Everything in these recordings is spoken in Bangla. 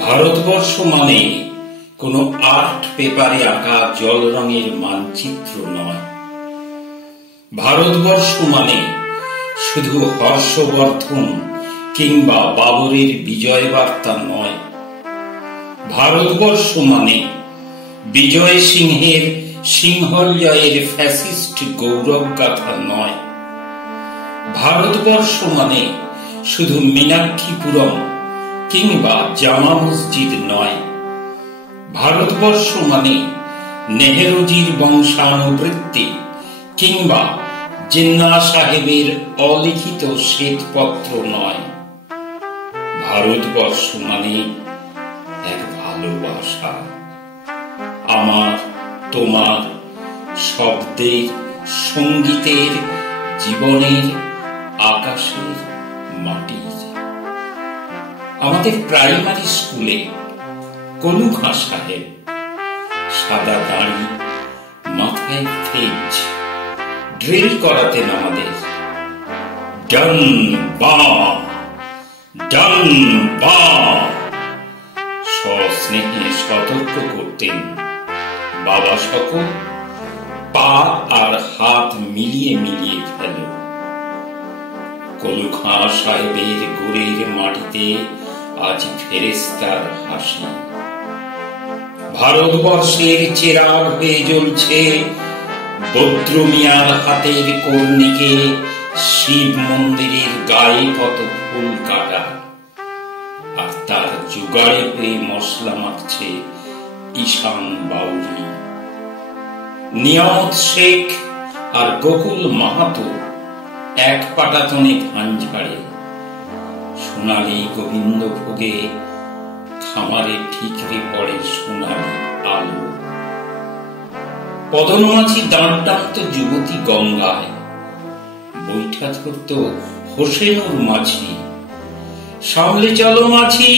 ভারতবর্ষ মানে কোনো আর্ট পেপারে আঁকা জল রঙের মানচিত্র নয়। ভারতবর্ষ মানে শুধু হর্ষবর্ধন কিংবা বাবরের বিজয় বার্তা নয়। ভারতবর্ষ মানে বিজয় সিংহের সিংহলজয়ের ফ্যাসিস্ট গৌরব গাথা নয়। ভারতবর্ষ মানে শুধু মীনাক্ষীপুরম কিংবা জামা মসজিদ নয়। ভারতবর্ষ মানে নেহেরুজির বংশানুবৃত্তি কিংবা জিন্নাহ সাহেবের অলিখিত শ্বেতপত্র নয়। ভারতবর্ষ মানে এক ভালোবাসা, আমার তোমার, শব্দের, সঙ্গীতের, জীবনের, আকাশের, মাটির। আমাদের প্রাইমারি স্কুলে কলু খাঁ সাহেব সাদা দাড়ি, মাথায় ফেজ, ড্রিল করাতেন আমাদের। ডান বা ডান বা সস্নেহে সতর্ক করতেন, বাবা সকল পা আর হাত মিলিয়ে মিলিয়ে ফেল। কলু খাঁ সাহেবের গোরের মাটিতে আজ ফেরেশতার হাসি। ভারতবর্ষের চেরাগ হয়ে জ্বলছে বদ্র মিয়ার হাতের কর্ণিকে শিব মন্দিরের গায়ে কত ফুল কাটা, আর তার জোগাড়ে হয়ে মশলা মাখছে ঈশান বাউরি। নিয়ামত শেখ আর গোকুল মাহাতো এক পাটাতনে ধান ঝাড়ে, সোনালী গোবিন্দ ভোগে খামারে ঠিকরে পড়ে সোনালী আলো। পদন মাঝি দাঁড় টানত যুবতী গঙ্গায়, বৈঠা ধরত হোসেনুর মাঝি। সামলে চলো মাঝি,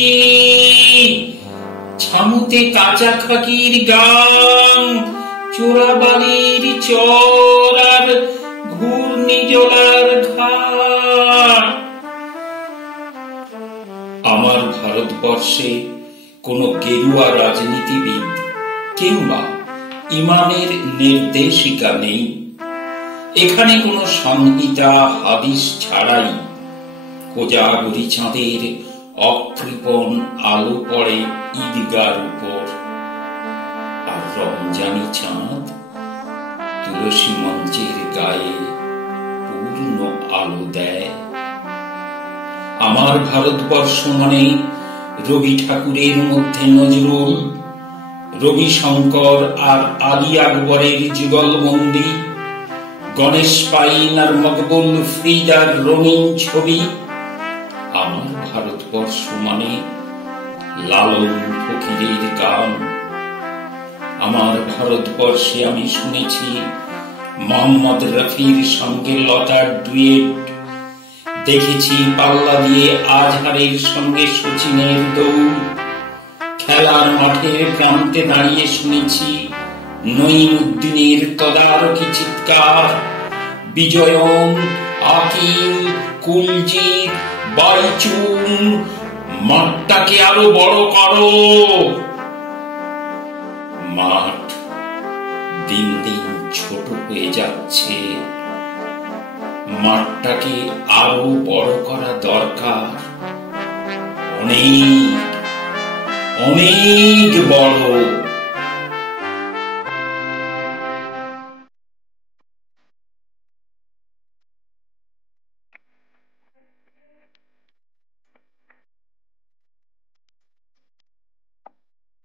ছামুতে কাঁচা খাকির গান, চোরাবালির চর আর ঘূর্ণিজলার ঘাট। আমার ভারতবর্ষে কোনো গেরুয়া রাজনীতিবিদ কিংবা ইমামের নির্দেশিকা নেই। এখানে কোনো সংহিতা হাদিস ছাড়াই কোজাগরি চাঁদের অকৃপণ আলো পড়ে ঈদগার উপর, আর রমজানি চাঁদ তুলসী মঞ্চের গায়ে পূর্ণ আলো দেয়। আমার ভারতবর্ষ মানে রবি ঠাকুরের মধ্যে নজরুল, রবি শঙ্কর আর আলী আকবরের যুগলবন্দি, গণেশ পাইন আর মকবুল ফ্রিদার রঙিন ছবি। আমার ভারতবর্ষ মানে লালন ফকিরের গান। আমার ভারতবর্ষে আমি শুনেছি মোহাম্মদ রফির সঙ্গে লতার ডুয়েট, দেখেছি পাল্লা দিয়ে আজহারের সঙ্গে সচিনের দৌড়, খেলার মাঠের প্রান্তে দাঁড়িয়ে শুনেছি নঈমুদ্দিনের তদারকি চিৎকার। বিজয়ন, আকিল, কুলজিৎ, বাইচুং, মাঠটাকে আরো বড় করো। মাঠ দিন দিন ছোট হয়ে যাচ্ছে, মাঠটাকে আরো বড় করা দরকার, অনেক অনেক বড়।